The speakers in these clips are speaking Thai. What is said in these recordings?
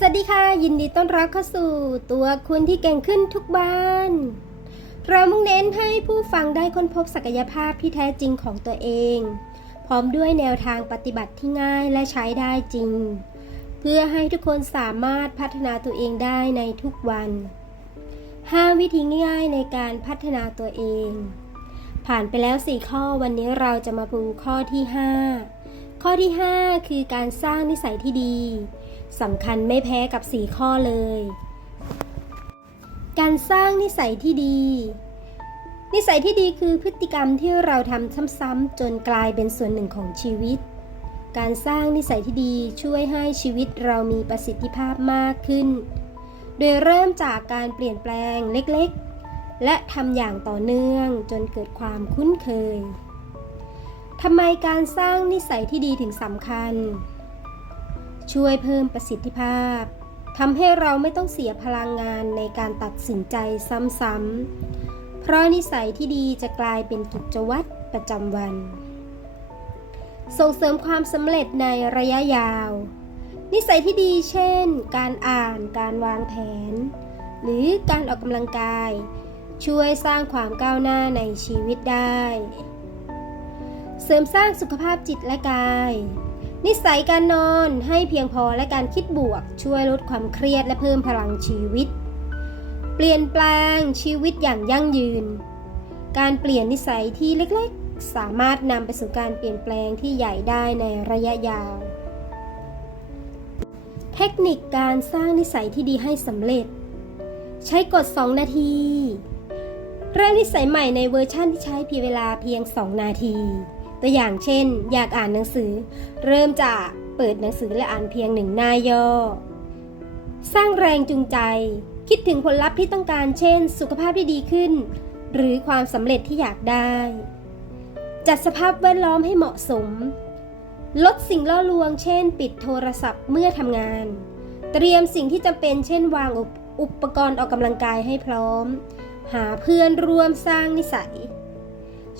สวัสดีค่ะ ยินดีต้อนรับเข้าสู่ตัวคุณที่เก่งขึ้นทุกบ้าน เรามุ่งเน้นให้ผู้ฟังได้ค้นพบศักยภาพที่แท้จริงของตัวเอง พร้อมด้วยแนวทางปฏิบัติที่ง่ายและใช้ได้จริง เพื่อให้ทุกคนสามารถพัฒนาตัวเองได้ในทุกวัน 5 วิธีง่ายในการพัฒนาตัวเอง ผ่านไปแล้ว 4 ข้อวันนี้เราจะมาปูข้อที่ 5 ข้อที่ 5 คือการสร้างนิสัยที่ดี สำคัญไม่แพ้กับ 4 ข้อเลย การสร้างนิสัยที่ดี นิสัยที่ดีคือพฤติกรรมที่เราทำซ้ำๆจนกลายเป็นส่วนหนึ่งของชีวิต การสร้างนิสัยที่ดีช่วยให้ชีวิตเรามีประสิทธิภาพมากขึ้น โดยเริ่มจากการเปลี่ยนแปลงเล็กๆ และทำอย่างต่อเนื่องจนเกิดความคุ้นเคยทำไมการสร้างนิสัยที่ดีถึงสำคัญ ช่วยเพิ่มประสิทธิภาพทำให้เราไม่ต้องเสียพลังงานในการตัดสินใจซ้ำๆ เพราะนิสัยที่ดีจะกลายเป็นกิจวัตรประจำวัน ส่งเสริมความสำเร็จในระยะยาว นิสัยที่ดีเช่น การอ่าน การวางแผน หรือการออกกำลังกาย ช่วยสร้างความก้าวหน้าในชีวิตได้ เสริมสร้างสุขภาพจิตและกาย นิสัยการนอนให้เพียงพอและการคิดบวก ช่วยลดความเครียดและเพิ่มพลังชีวิต เปลี่ยนแปลงชีวิตอย่างยั่งยืน การเปลี่ยนนิสัยที่เล็กๆ สามารถนำไปสู่การเปลี่ยนแปลงที่ใหญ่ได้ในระยะยาว เทคนิคการสร้างนิสัยที่ดีให้สำเร็จ ใช้กด 2 นาที เริ่มนิสัยใหม่ในเวอร์ชั่นที่ใช้เพียงเวลาเพียง 2 นาที ตัวอย่างเช่น อยากอ่านหนังสือ เริ่มจากเปิดหนังสือและอ่านเพียงหนึ่งหน้าย่อ สร้างแรงจูงใจ คิดถึงผลลัพธ์ที่ต้องการเช่น สุขภาพที่ดีขึ้น หรือความสำเร็จที่อยากได้ จัดสภาพแวดล้อมให้เหมาะสม ลดสิ่งล่อลวง เช่น ปิดโทรศัพท์เมื่อทำงาน เตรียมสิ่งที่จำเป็น เช่น วางอุปอุปกรณ์ออกกำลังกายให้พร้อม หาเพื่อนร่วมสร้างนิสัย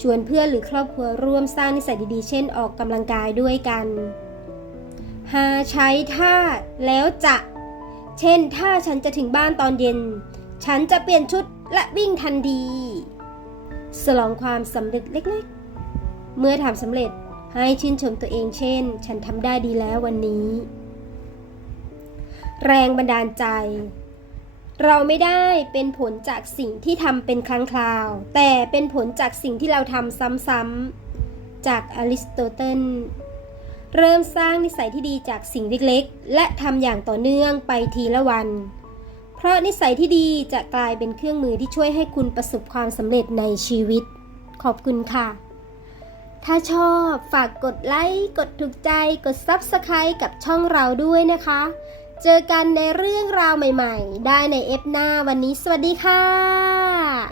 ชวนเพื่อนหรือครอบครัวร่วมสร้างนิสัยดีๆ เช่นออกกำลังกายด้วยกันหาใช้ท่าแล้วจะ เช่น ถ้าฉันจะถึงบ้านตอนเย็น ฉันจะเปลี่ยนชุดและวิ่งทันที สลองความสำเร็จเล็กๆ เมื่อทำสำเร็จให้ชื่นชมตัวเองเช่น ฉันทำได้ดีแล้ววันนี้ แรงบันดาลใจ เราไม่ได้เป็นผลจากสิ่งที่ทำเป็นครั้งคราว แต่เป็นผลจากสิ่งที่เราทำซ้ำๆ จากอริสโตเติลเริ่มสร้างนิสัยที่ดีจากสิ่งเล็กๆ และทำอย่างต่อเนื่องไปทีละวัน เพราะนิสัยที่ดีจะกลายเป็นเครื่องมือที่ช่วยให้คุณประสบความสำเร็จในชีวิต ขอบคุณค่ะ ถ้าชอบฝากกดไลค์ กดถูกใจ กด Subscribe กับช่องเราด้วยนะคะ เจอกันในเรื่องราวใหม่ ๆ ได้ในเอฟหน้าวันนี้สวัสดีค่ะ